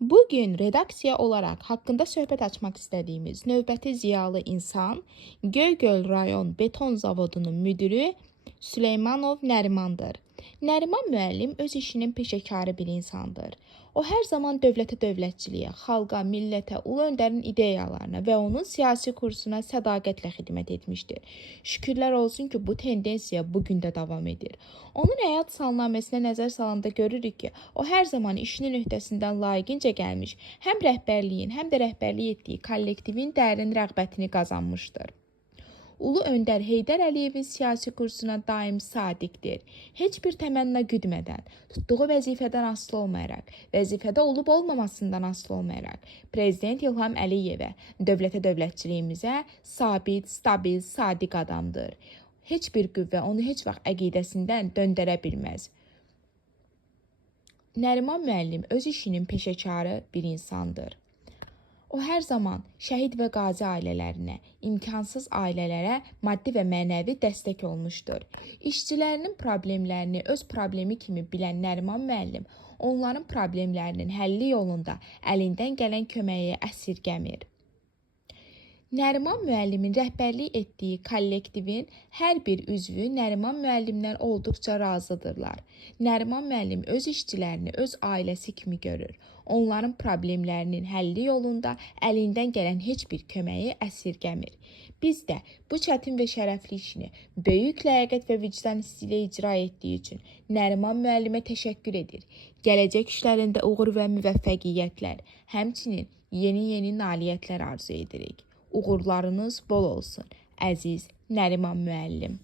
Bugün redaksiya olaraq haqqında söhbət açmaq istədiyimiz növbəti ziyalı insan Göygöl rayon beton zavodunun müdiri Süleymanov Nərimandır. Nəriman müəllim öz işinin peşəkarı bir insandır. O hər zaman dövlətə dövlətçiliyə, xalqa, millətə, ulu öndərin ideyalarına və onun siyasi kursuna sədaqətlə xidmət etmişdir. Şükürlər olsun ki, bu tendensiya bugün də davam edir. Onun həyat salnaməsinə nəzər salanda görürük ki, o hər zaman işinin öhdəsindən layiqincə gəlmiş, həm rəhbərliyin, həm də rəhbərlik etdiyi kollektivin dərin rəğbətini qazanmışdır. Ulu öndər Heydər Əliyevin siyasi kursuna daim sadiqdir. Heç bir təmənna güdmədən, tutduğu vəzifədən asılı olmayaraq, vəzifədə olub-olmamasından asılı olmayaraq, Prezident İlham Əliyevə, dövlətə dövlətçiliyimizə sabit, stabil, sadiq adamdır. Heç bir qüvvə onu heç vaxt əqidəsindən döndərə bilməz. Nəriman müəllim öz işinin peşəkarı bir insandır. O hər zaman şəhid və qazi ailələrinə, imkansız ailələrə maddi və mənəvi dəstək olmuşdur. İşçilərinin problemlərini öz problemi kimi bilən Nəriman müəllim, onların problemlərinin həlli yolunda əlindən gələn köməyi əsirgəmir. Nəriman müəllimin rəhbərlik etdiyi kollektivin hər bir üzvü Nəriman müəllimdən olduqca razıdırlar. Nəriman müəllim öz işçilərini öz ailəsi kimi görür. Onların problemlərinin həlli yolunda əlindən gələn heç bir köməyi əsirgəmir. Biz də bu çətin və şərəfli işini böyük ləyaqət və vicdan hissi ilə icra etdiyi üçün Nəriman müəllimə təşəkkür edir. Gələcək işlərində uğur və müvəffəqiyyətlər, həmçinin yeni nailiyyətlər arzu edirik. Uğurlarınız bol olsun, əziz Nəriman müəllim.